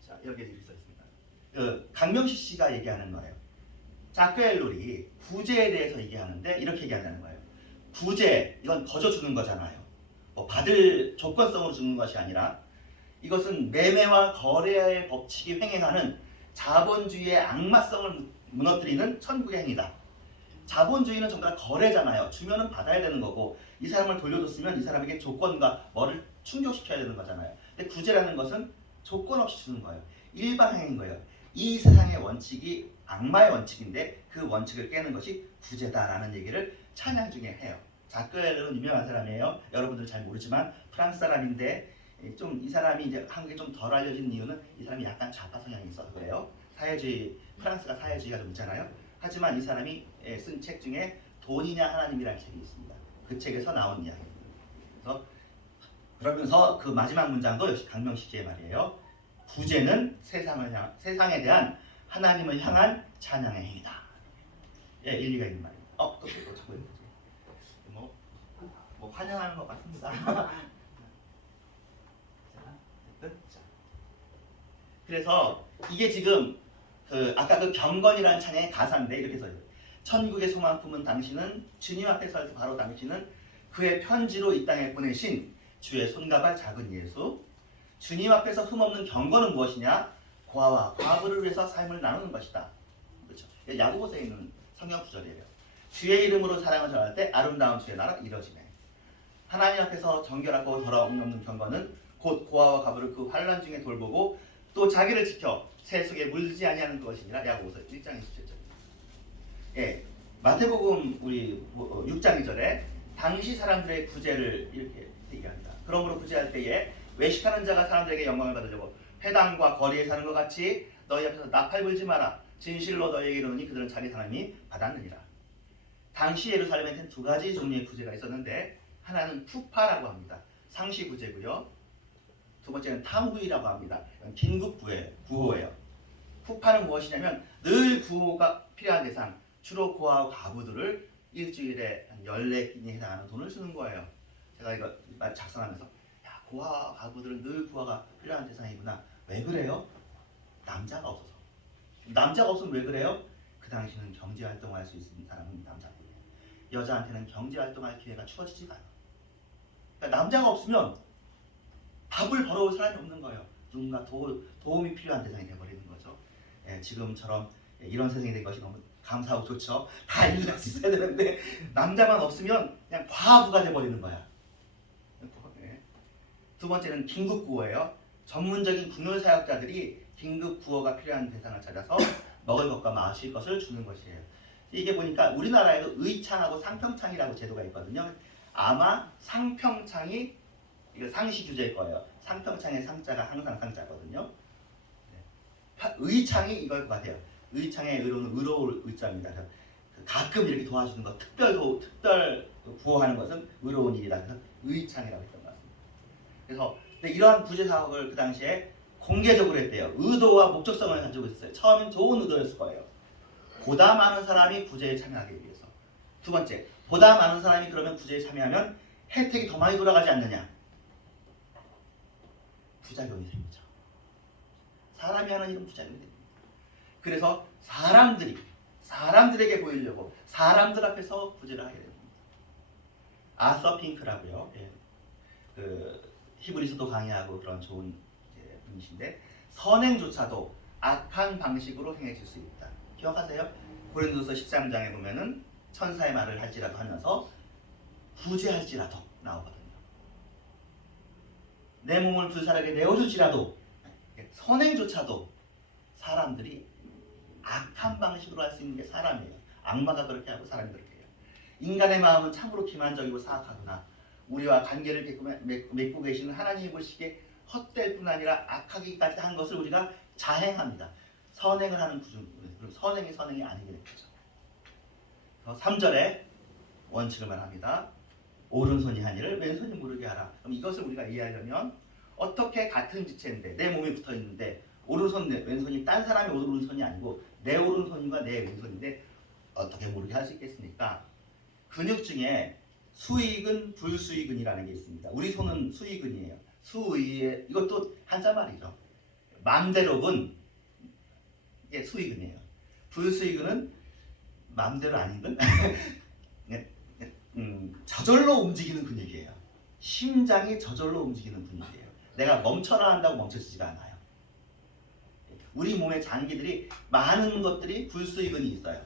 자 여기 이렇게 써 있습니다. 강명식 씨가 얘기하는 거예요. 자크엘롤이 구제에 대해서 얘기하는데 이렇게 얘기한다는 거예요. 구제 이건 거저 주는 거잖아요. 받을 조건성으로 주는 것이 아니라 이것은 매매와 거래의 법칙이 횡행하는 자본주의의 악마성을 무너뜨리는 천국의 행위다. 자본주의는 정말 거래잖아요. 주면은 받아야 되는 거고 이 사람을 돌려줬으면 이 사람에게 조건과 뭐를 충족시켜야 되는 거잖아요. 근데 구제라는 것은 조건 없이 주는 거예요. 일반 행위인 거예요. 이 세상의 원칙이 악마의 원칙인데 그 원칙을 깨는 것이 구제다라는 얘기를 찬양 중에 해요. 자크엘은 유명한 사람이에요. 여러분들 잘 모르지만 프랑스 사람인데 좀 이 사람이 이제 한국에 좀 덜 알려진 이유는 이 사람이 약간 좌파 성향이 있어서 그래요. 사회주의 프랑스가 사회주의가 좀 있잖아요. 하지만 이 사람이 쓴 책 중에 돈이냐 하나님이라는 책이 있습니다. 그 책에서 나온 이야기입니다. 그래서 그러면서 그 마지막 문장도 역시 강명식의 말이에요. 구제는 세상에 대한 하나님을 향한 찬양의 행위다. 일리가 있는 말입니다. 또 자꾸 뭐 환영하는 것 같습니다. 그래서 이게 지금 아까 그 경건이라는 찬양의 가사인데 이렇게 써요. 천국의 소망 품은 당신은 주님 앞에 서서 바로 당신은 그의 편지로 이 땅에 보내신 주의 손가발 작은 예수. 주님 앞에서 흠없는 경건은 무엇이냐? 고아와 과부를 위해서 삶을 나누는 것이다. 그렇죠. 야고보서에 있는 성경 구절이에요. 주의 이름으로 사랑을 전할 때 아름다운 주의 나라 이뤄지네. 하나님 앞에서 정결하고 더러움 없는 경건은 곧 고아와 과부를 그 환난 중에 돌보고 또 자기를 지켜 새 속에 물들지 아니하는 것이니라. 야고보서 1장 27절. 마태복음 우리 6장 2절에 당시 사람들의 구제를 이렇게 얘기합니다. 그러므로 구제할 때에 외식하는 자가 사람들에게 영광을 받으려고 회당과 거리에 사는 것 같이 너희 앞에서 나팔 불지 마라. 진실로 너희에게 이르노니 그들은 자기 사람이 받았느니라. 당시 예루살렘에는 두 가지 종류의 구제가 있었는데 하나는 푸파라고 합니다. 상시 구제고요. 두 번째는 탐구이라고 합니다. 긴급 구호예요. 푸파는 무엇이냐면 늘 구호가 필요한 대상, 주로 고아와 과부들을 일주일에 한 14끼니 해당하는 돈을 주는 거예요. 제가 이거 작성하면서 고아와 과부들은 늘 구호가 필요한 대상이구나. 왜 그래요? 남자가 없어서. 남자가 없으면 왜 그래요? 그 당시는 경제활동할 수 있는 사람은 남자뿐이에요. 여자한테는 경제활동할 기회가 주어지지가 않아요. 그러니까 남자가 없으면 밥을 벌어올 사람이 없는 거예요. 누군가 도움이 필요한 대상이 되어버리는 거죠. 지금처럼 이런 세상이 된 것이 너무 감사하고 좋죠. 다 일할 수 있어야 되는데 남자만 없으면 그냥 과부가 돼버리는 거야. 두 번째는 긴급 구호예요. 전문적인 국룰 사역자들이 긴급 구호가 필요한 대상을 찾아서 먹을 것과 마실 것을 주는 것이에요. 이게 보니까 우리나라에도 의창하고 상평창이라고 제도가 있거든요. 아마 상평창이 이거 상시 규제일 거예요. 상평창의 상자가 항상 상자거든요. 의창이 이걸 것 같아요. 의창의 의로는 의로울 의자입니다. 가끔 이렇게 도와주는 것, 특별 구호하는 것은 의로운 일이다. 그래서 의창이라고 했던 것 같습니다. 그래서 이러한 구제 사업을 그 당시에 공개적으로 했대요. 의도와 목적성을 가지고 있었어요. 처음엔 좋은 의도였을 거예요. 보다 많은 사람이 구제에 참여하기 위해서. 두 번째, 보다 많은 사람이 그러면 구제에 참여하면 혜택이 더 많이 돌아가지 않느냐. 부작용이 생기죠. 사람이 하는 일은 부작용이 됩니다. 그래서 사람들에게 보이려고 사람들 앞에서 구제를 하게 됩니다. 아서 핑크라고요. 예. 그 히브리서도 강의하고 그런 좋은 분이신데 선행조차도 악한 방식으로 행해질 수 있다. 기억하세요? 고린도서 13장에 보면은 천사의 말을 할지라도 하면서 구제할지라도 나오거든요. 내 몸을 불살하게 내어줄지라도 선행조차도 사람들이 악한 방식으로 할 수 있는 게 사람이에요. 악마가 그렇게 하고 사람이 그렇게 해요. 인간의 마음은 참으로 기만적이고 사악하구나. 우리와 관계를 맺고 계시는 하나님이 보시기에 헛될 뿐 아니라 악하기까지 한 것을 우리가 자행합니다. 선행을 하는 구중, 선행이 아니게 된 거죠. 3절에 원칙을 말합니다. 오른손이 한 일을 왼손이 모르게 하라. 그럼 이것을 우리가 이해하려면 어떻게 같은 지체인데 내 몸이 붙어 있는데 오른손 왼손이 딴 사람의 오른손이 아니고 내 오른손과 내 왼손인데 어떻게 모르게 할 수 있겠습니까? 근육 중에 수의근, 불수의근이라는 게 있습니다. 우리 손은 수의근이에요. 수의의 이것도 한자 말이죠. 맘대로근 이게 수의근이에요. 불수의근은 맘대로 아닌 근 저절로 움직이는 근육이에요. 심장이 저절로 움직이는 근육이에요. 내가 멈춰라 한다고 멈춰지지가 않아요. 우리 몸의 장기들이 많은 것들이 불수의근이 있어요.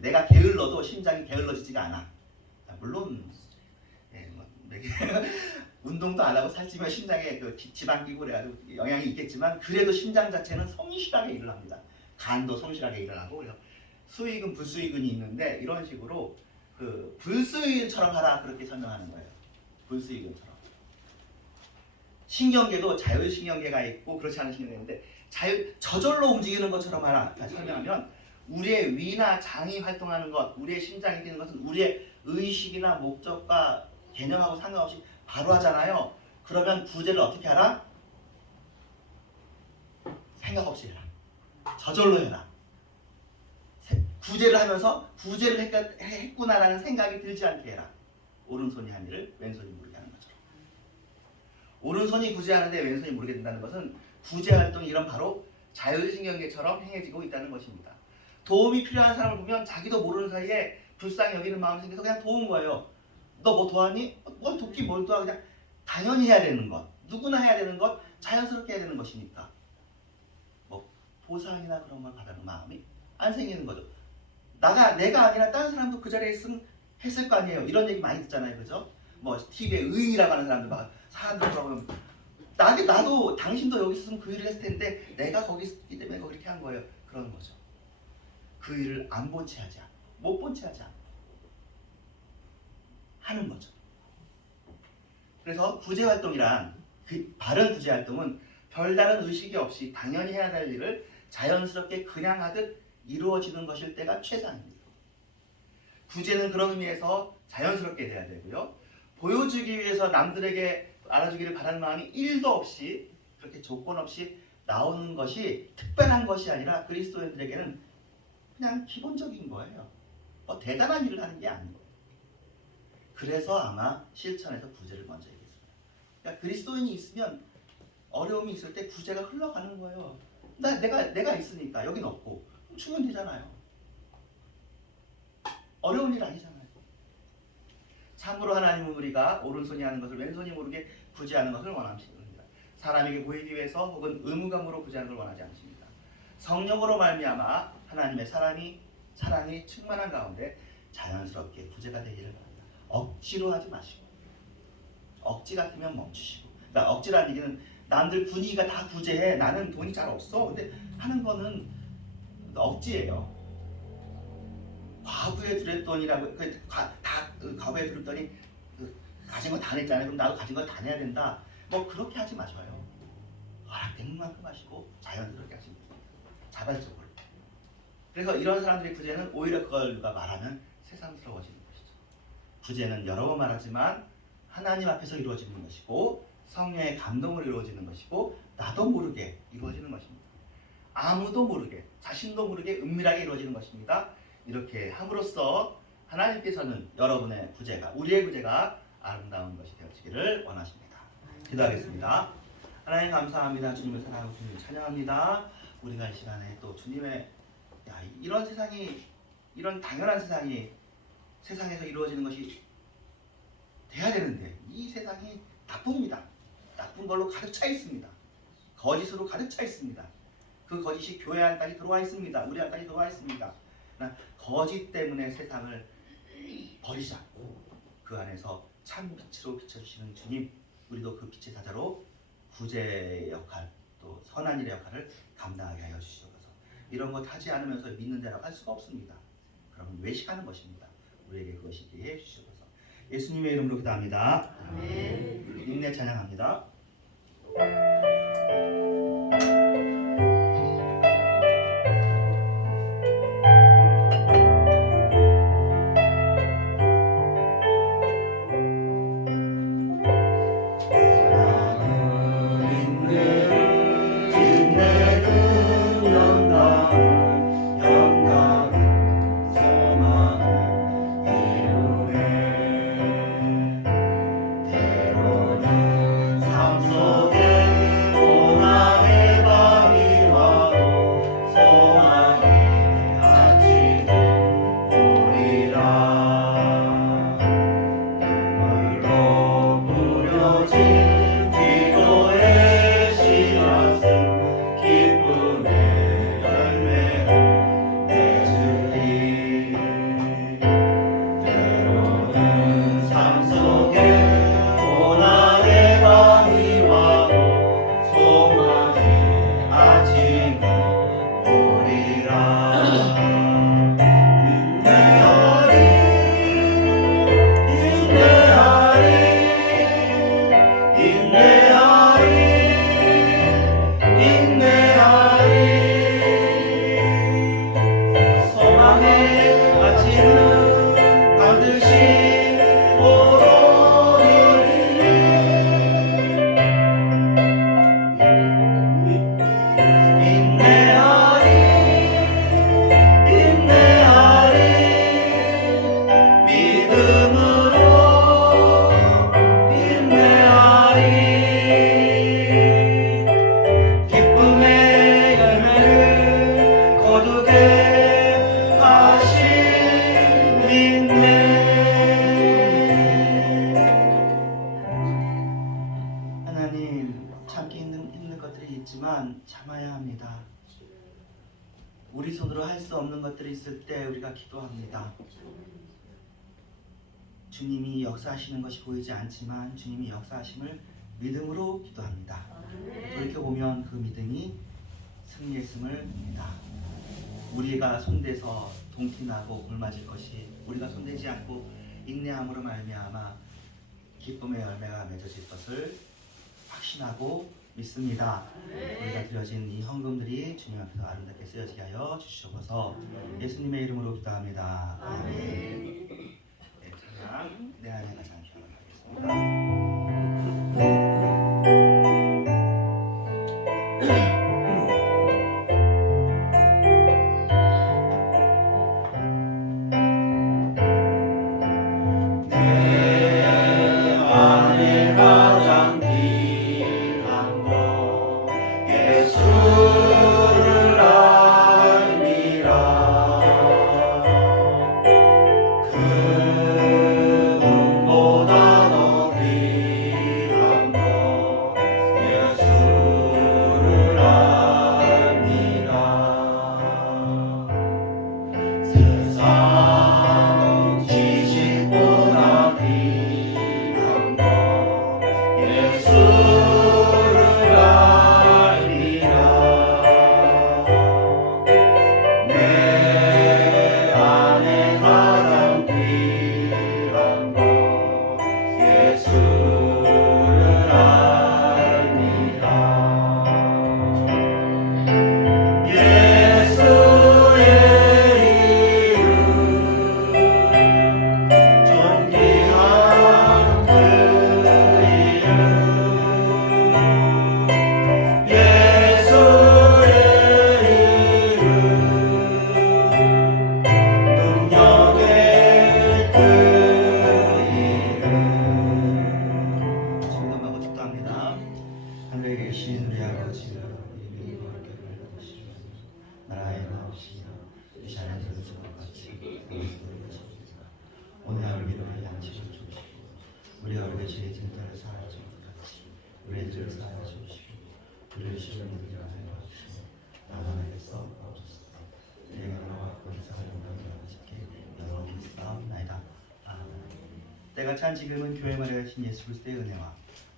내가 게을러도 심장이 게을러지지가 않아. 물론 운동도 안 하고 살찌면 심장에 그 지방 끼고 그래가지고 영향이 있겠지만 그래도 심장 자체는 성실하게 일을 합니다. 간도 성실하게 일을 하고 수의근, 불수의근이 있는데 이런 식으로 그 불수의근처럼 하라 그렇게 설명하는 거예요. 불수의근처럼. 신경계도 자율신경계가 있고 그렇지 않은 신경계인데 저절로 움직이는 것처럼 하라 설명하면 우리의 위나 장이 활동하는 것, 우리의 심장이 뛰는 것은 우리의 의식이나 목적과 개념하고 상관없이 바로 하잖아요. 그러면 구제를 어떻게 하라? 생각 없이 해라. 저절로 해라. 구제를 하면서 구제를 했구나라는 생각이 들지 않게 해라. 오른손이 한 일을 왼손이 모르게 하는 것처럼. 오른손이 구제하는데 왼손이 모르게 된다는 것은 구제 활동이 이런 바로 자율신경계처럼 행해지고 있다는 것입니다. 도움이 필요한 사람을 보면 자기도 모르는 사이에 불쌍히 여기는 마음이 생겨서 그냥 도운 거예요. 너 뭐 도왔니? 뭘 돕긴 뭘 도와. 그냥 당연히 해야 되는 것, 누구나 해야 되는 것, 자연스럽게 해야 되는 것이니까 뭐 보상이나 그런 걸 받는 마음이 안 생기는 거죠. 내가 아니라 다른 사람도 그 자리에 있으면 했을 거 아니에요. 이런 얘기 많이 듣잖아요, 그죠? 뭐 TV에 의인이라고 하는 사람들 막 사람들 그러면 나도 당신도 여기 있으면 그 일을 했을 텐데 내가 거기 있기 때문에 그렇게 한 거예요. 그런 거죠. 그 일을 안 본 채 하지 않고 못 본 채 하지 않고 하는 거죠. 그래서 구제활동이란 바른 구제활동은 별다른 의식이 없이 당연히 해야 할 일을 자연스럽게 그냥 하듯 이루어지는 것일 때가 최상입니다. 구제는 그런 의미에서 자연스럽게 돼야 되고요. 보여주기 위해서 남들에게 알아주기를 바라는 마음이 1도 없이 그렇게 조건 없이 나오는 것이 특별한 것이 아니라 그리스도인들에게는 그냥 기본적인 거예요. 뭐 대단한 일을 하는 게 아니고. 그래서 아마 실천에서 구제를 먼저 얘기했습니다. 그러니까 그리스도인이 있으면 어려움이 있을 때 구제가 흘러가는 거예요. 내가 있으니까 여긴 없고 주면 되잖아요. 어려운 일 아니잖아요. 참으로 하나님은 우리가 오른손이 하는 것을 왼손이 모르게 구제하는 것을 원하십니다. 사람에게 보이기 위해서 혹은 의무감으로 구제하는 걸 원하지 않으십니다. 성령으로 말미암아 하나님의 사랑이 충만한 가운데 자연스럽게 구제가 되기를 바랍니다. 억지로 하지 마시고 억지 같으면 멈추시고. 그러니까 억지라는 얘기는 남들 분위기가 다 구제해. 나는 돈이 잘 없어. 근데 하는 거는 억지예요. 과부에 두렸더니라고 과부에 두렸더니 가진 거 다 냈잖아요. 그럼 나도 가진 거 다 내야 된다. 뭐 그렇게 하지 마셔요. 허락된 만큼 하시고 자연스럽게 하시면 됩니다. 자발적으로. 그래서 이런 사람들의 구제는 오히려 그걸 말하면 세상스러워지는 것이죠. 구제는 여러 번 말하지만 하나님 앞에서 이루어지는 것이고 성령의 감동으로 이루어지는 것이고 나도 모르게 이루어지는 것입니다. 아무도 모르게 자신도 모르게 은밀하게 이루어지는 것입니다. 이렇게 함으로써 하나님께서는 여러분의 구제가 우리의 구제가 아름다운 것이 되어지기를 원하십니다. 기도하겠습니다. 하나님 감사합니다. 주님을 사랑하고 주님을 찬양합니다. 우리가 이 시간에 또 주님의 이런 세상이, 이런 당연한 세상이 세상에서 이루어지는 것이 돼야 되는데 이 세상이 나쁩니다. 나쁜 걸로 가득 차 있습니다. 거짓으로 가득 차 있습니다. 그 거짓이 교회 안까지 들어와 있습니다. 우리 안까지 들어와 있습니다. 그러나 거짓 때문에 세상을 버리지 않고 그 안에서 참 빛으로 비춰주시는 주님, 우리도 그 빛의 사자로 구제의 역할, 또 선한 일의 역할을 감당하게 하여 주시옵소서. 이런 것 하지 않으면서 믿는 자라고 할 수가 없습니다. 그러면 외식하는 것입니다. 우리에게 그것이 있게 해 주시옵소서. 예수님의 이름으로 기도합니다. 아멘. 인내 찬양합니다. 참아야 합니다. 우리 손으로 할 수 없는 것들이 있을 때 우리가 기도합니다. 주님이 역사하시는 것이 보이지 않지만 주님이 역사하심을 믿음으로 기도합니다. 돌이켜보면 그 믿음이 승리했음을 믿다. 우리가 손대서 동티나고 굶맞을 것이 우리가 손대지 않고 인내함으로 말미암아 기쁨의 열매가 맺어질 것을 확신하고 믿습니다. 우리가 드려진 이 헌금들이 주님 앞에서 아름답게 쓰여지게 하여 주시옵소서. 예수님의 이름으로 기도합니다. 아멘. 네, 찬양 내 안에 가장 기원하겠습니다. 그 때가 찬 지금은 교회 말에 하신 예수 그리스도의 은혜와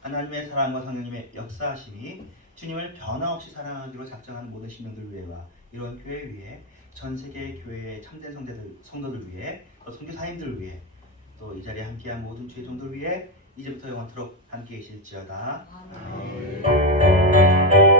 하나님의 사랑과 성령님의 역사하심이 주님을 변함없이 사랑하기로 작정하는 모든 신령들 위해와 이런 교회 위에 전 세계 교회의 참된 성도들 위해 또 선교사님들 위해 또 이 자리에 함께한 모든 주의 종들 위해 이제부터 영원토록 함께 계실지어다. 아멘.